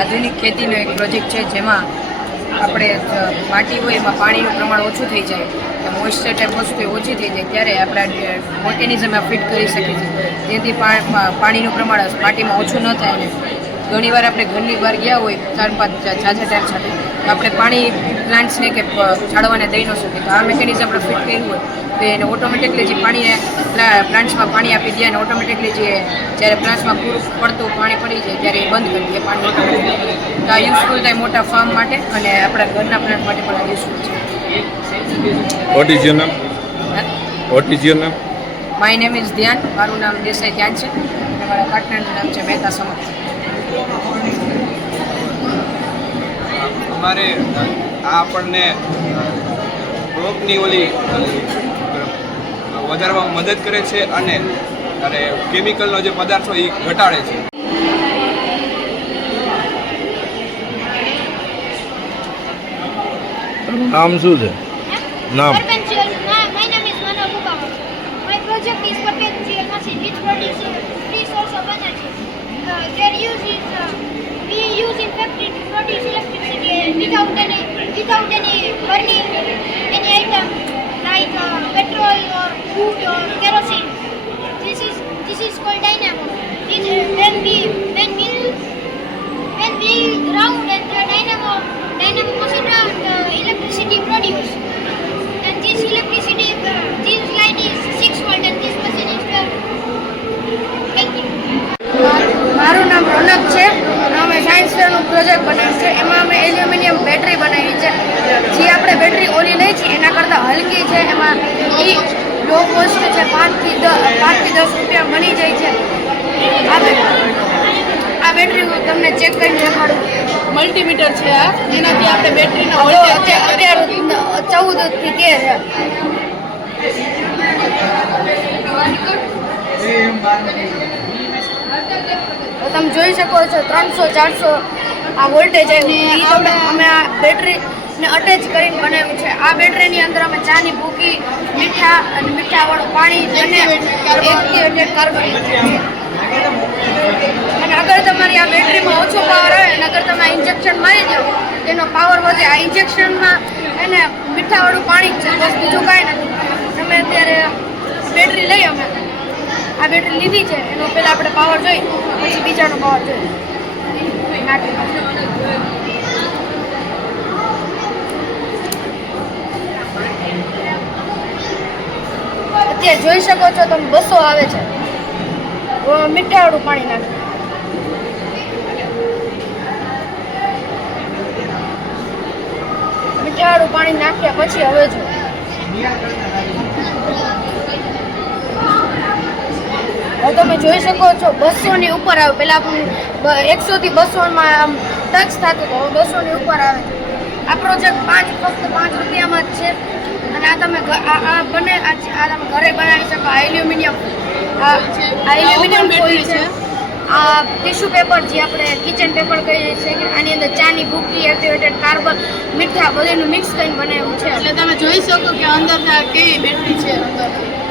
આધુનિક ખેતીનો એક પ્રોજેક્ટ છે જેમાં આપણે માટી હોય એમાં પાણીનું પ્રમાણ ઓછું થઈ જાય, મોઇસ્ચર ટાઈપ વસ્તુ ઓછી થઈ જાય ત્યારે આપણે મિકેનિઝમ ફિટ કરી શકીએ છીએ, જેથી પાણીનું પ્રમાણ માટીમાં ઓછું ન થાય. અને ઘણીવાર આપણે ઘરની બહાર ગયા હોય 4-5 ઝાઝા ટાઈમ સાથે તો આપણે પાણી પ્લાન્ટ્સને કે છાડવાને દઈ ન શકીએ. તો આ મિકેનિઝમ આપણે ફિટ કર્યું હોય તો એને ઓટોમેટિકલી જે પાણીને પ્લાન્ટ્સમાં પાણી આપી દે અને ઓટોમેટિકલી જે જ્યારે પ્લાન્ટ્સમાં પૂરું પડતું પાણી પડી જાય ત્યારે એ બંધ કરી દે પાણી ઓટોમેટિકલી. તો આ યુઝફુલ થાય મોટા ફાર્મ માટે અને આપણા ઘરના પ્લાન્ટ માટે પણ આ યુઝફુલ છે. What is your name? What is your name? My name is ધ્યાન. મારું નામ દેસાઈ ધ્યાન છે અને મારા પાર્ટનરનું નામ છે મહેતા સમર્થ. અમારે આ આપણને રોગની ઓલી વધારવામાં મદદ કરે છે અને કેમિકલનો જે પદાર્થો એ ઘટાડે છે. નામ શું છે? નામ? My name is Manav Mukama. My project is potential machine which produces three sources of energy. Their use is we use in factory to produce electricity without any burning any item like petrol or food or kerosene. This is called dynamo. When we round and the dynamo machine round electricity produce. And this electricity, this line is 6 volt and this machine is 12. Thank you. મારું નામ રોનક છે. અમે science ફેરનું project બનાવ્યું છે. એમાં અમે aluminium battery બનાવી છે. જે આપણે બેટરી ઓલી લઈ છીએ એના કરતાં હલકી છે. એમાં એ લો કોસ્ટ છે, 5 થી 10 રૂપિયા બની જાય છે. આ બેટરી હું તમને ચેક કરીને દેખાડું. મલ્ટીમીટર છે આ, એનાથી આપણે બેટરીનો વોલ્ટેજ અત્યારે 14 થી 13 છે. તમે જોઈ શકો છો 300-400 આ વોલ્ટેજ અમે આ બેટરીને અટેચ કરીને બનાવ્યું છે. આ બેટરીની અંદર અમે ચાની ભૂકી, મીઠા અને મીઠાવાળું પાણી અને એક્ટિવેટેડ કાર્બન અને અગર તમારી આ બેટરીમાં ઓછો પાવર આવે અને અગર તમે ઇન્જેક્શન મારી દો એનો પાવર વધે. આ ઇન્જેક્શનમાં એને મીઠાવાળું પાણી જ છે, બસ બીજું કાંઈ નથી. તમે અત્યારે બેટરી લઈ અમે આ બેટરી લીધી છે એનો પહેલાં આપણે પાવર જોઈ પછી બીજાનો પાવર જોઈ નાખી. અત્યારે જોઈ શકો છો તમે 200 આવે છે. મીઠાવાળું પાણી નાખે. મીઠાવાળું પાણી નાખ્યા પછી હવે જો તમે જોઈ શકો છો 200 ની ઉપર આવે. પહેલા 100 થી 200 આમ ટચ થતું તો 200 ની ઉપર આવે. આ પ્રોજેક્ટ ફક્ત 5 રૂપિયામાં જ છે. અને આ તમે તમે ઘરે બનાવી શકો. આ એલ્યુમિનિયમ ફોઇલ છે. આ ટિશ્યુ પેપર જે આપણે કિચન પેપર કહીએ છીએ, આની અંદર ચાની ભૂકી, એક્ટિવેટેડ કાર્બન, મીઠા બધું મિક્સ કરીને બનાવ્યું છે. એટલે તમે જોઈ શકો કે અંદર કેવી બેટરી છે.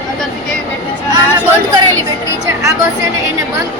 અંદરથી કેવી બેટરી છે. આ બંધ કરેલી બેટરી છે. આ બસ એને બંધ